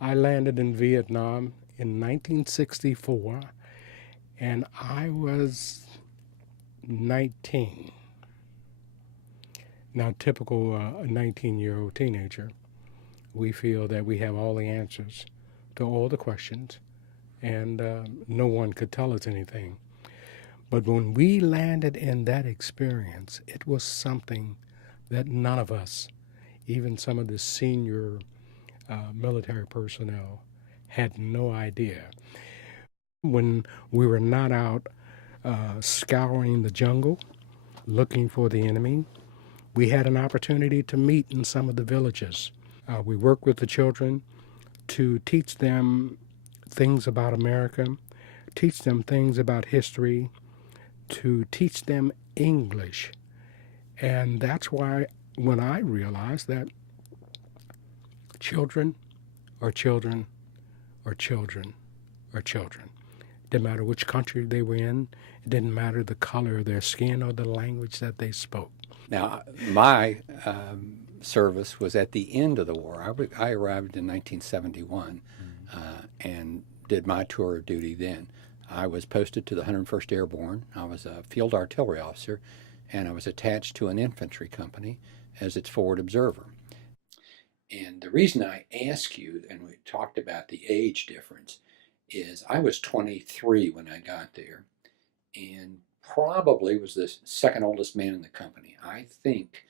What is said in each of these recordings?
I landed in Vietnam in 1964, and I was 19. Now, typical 19-year-old teenager, we feel that we have all the answers to all the questions, and no one could tell us anything. But when we landed in that experience, it was something that none of us, even some of the senior military personnel, had no idea. When we were not out scouring the jungle looking for the enemy, we had an opportunity to meet in some of the villages. We worked with the children to teach them things about America, teach them things about history, to teach them English. And that's why when I realized that children are children are children are children. It didn't matter which country they were in. It didn't matter the color of their skin or the language that they spoke. Now, my service was at the end of the war. I arrived in 1971 and did my tour of duty then. I was posted to the 101st Airborne. I was a field artillery officer, and I was attached to an infantry company as its forward observer. And the reason I ask you, and we talked about the age difference, is I was 23 when I got there, and probably was the second oldest man in the company. I think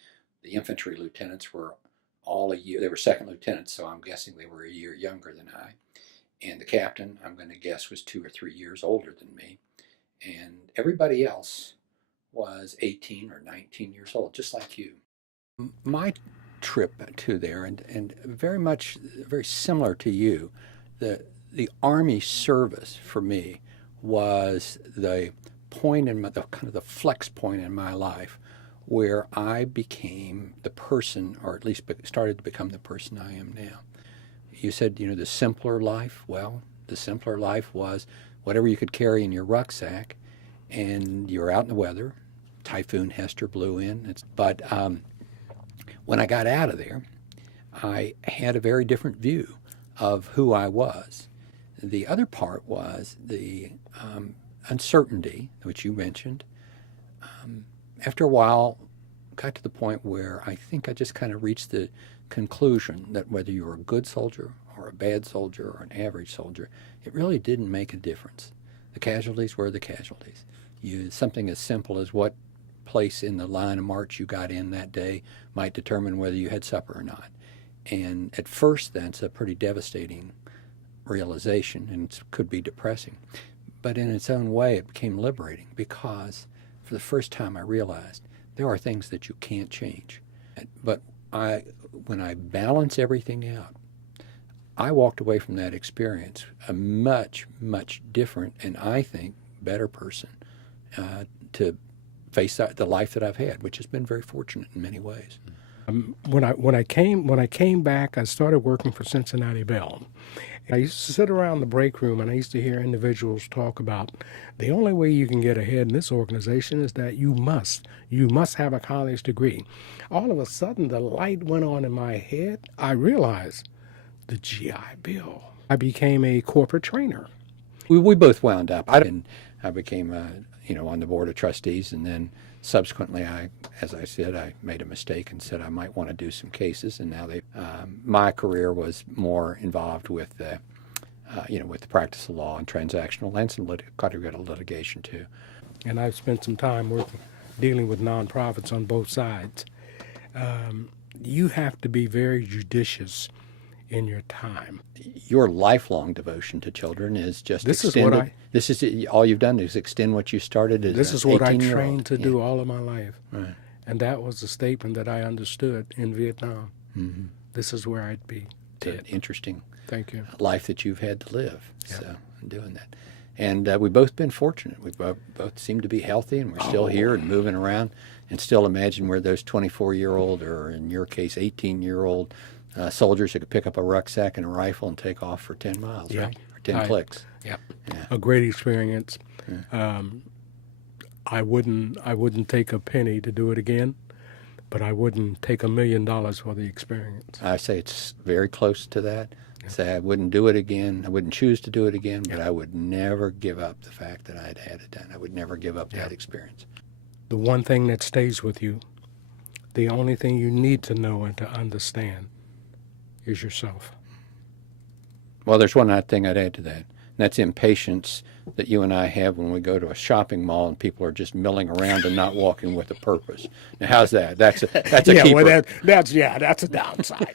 the infantry lieutenants were all a year, they were second lieutenants, so I'm guessing they were a year younger than I. And the captain, I'm going to guess, was 2 or 3 years older than me. And everybody else was 18 or 19 years old, just like you. My trip to there, and very much, very similar to you, the Army service for me was the point in the kind of the flex point in my life where I became the person, or at least started to become the person I am now. You said, the simpler life. Well, the simpler life was whatever you could carry in your rucksack, and you were out in the weather. Typhoon Hester blew in. But when I got out of there, I had a very different view of who I was. The other part was the uncertainty, which you mentioned. After a while, got to the point where I think I just kind of reached the conclusion that whether you were a good soldier or a bad soldier or an average soldier, it really didn't make a difference. The casualties were the casualties. Something as simple as what place in the line of march you got in that day might determine whether you had supper or not. And at first, that's a pretty devastating realization, and it could be depressing. But in its own way, it became liberating because for the first time I realized there are things that you can't change. But when I balance everything out, I walked away from that experience a much, much different and I think better person to face the life that I've had, which has been very fortunate in many ways. When I came back, I started working for Cincinnati Bell. I used to sit around the break room and I used to hear individuals talk about the only way you can get ahead in this organization is that you must have a college degree. All of a sudden, the light went on in my head. I realized the GI Bill. I became a corporate trainer. We both wound up. I became on the board of trustees, and then subsequently, as I said, I made a mistake and said I might want to do some cases, and now my career was more involved with the practice of law and transactional and some litigation too. And I've spent some time dealing with nonprofits on both sides. You have to be very judicious in your time. Your lifelong devotion to children is just this extended. This is all you've done is extend what you started as this is what I trained to do Yeah. all of my life. Right. And that was the statement that I understood in Vietnam. Mm-hmm. This is where I'd be It's an dead. interesting Thank you. life that you've had to live. Yeah. So in doing that, and we've both been fortunate. We both seem to be healthy, and we're still here and moving around, and still imagine we're those 24-year-old, or in your case, 18-year-old soldiers who could pick up a rucksack and a rifle and take off for 10 miles, Yeah. right? Or 10 clicks. Yeah. Yeah. A great experience. Yeah. I wouldn't take a penny to do it again, but I wouldn't take $1 million for the experience. I say it's very close to that. say I wouldn't do it again. I wouldn't choose to do it again, but I would never give up the fact that I'd had it done. I would never give up that experience. The one thing that stays with you, the only thing you need to know and to understand is yourself. Well, there's one odd thing I'd add to that, and that's impatience that you and I have when we go to a shopping mall and people are just milling around and not walking with a purpose. Now, how's that? That's a Yeah, keeper. well, that's a downside.